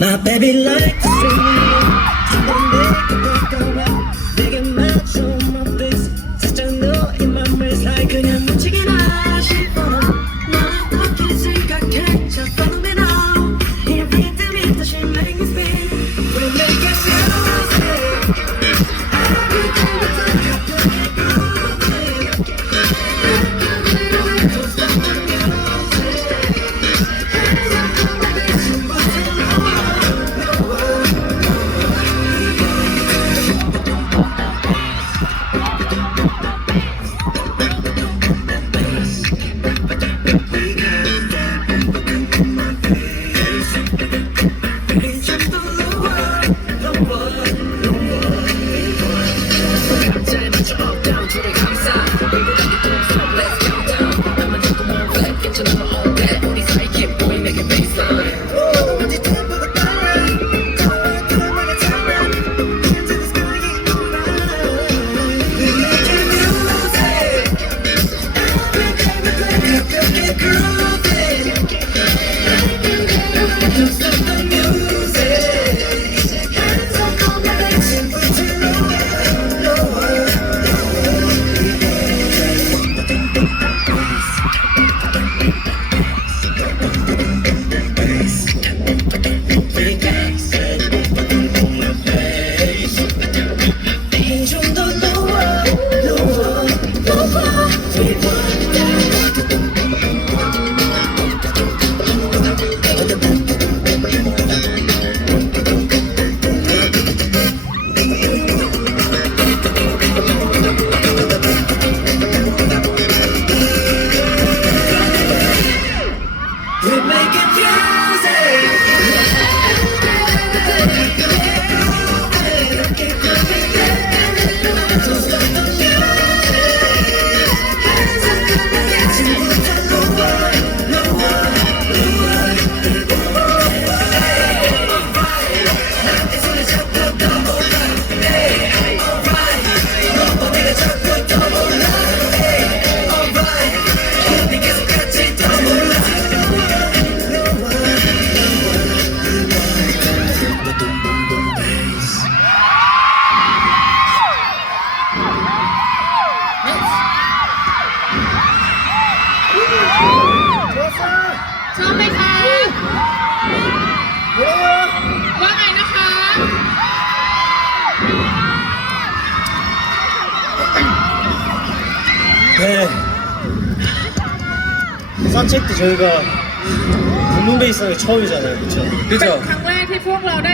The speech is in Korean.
My baby like to see me make it go well. 내게 맞춰 my face 살짝 너의 맘을 살 그냥 묻히기나 싶어 난 그렇게 생각해 Just follow me now 이 리듬이 다시 make me speak We make it musicชอบไหมคะว่าไงนะคะ 네 산책도 저희가 룸베이스하기 처음이잖아요 그쵸? เป็นครั้งแรกที่พวกเราได้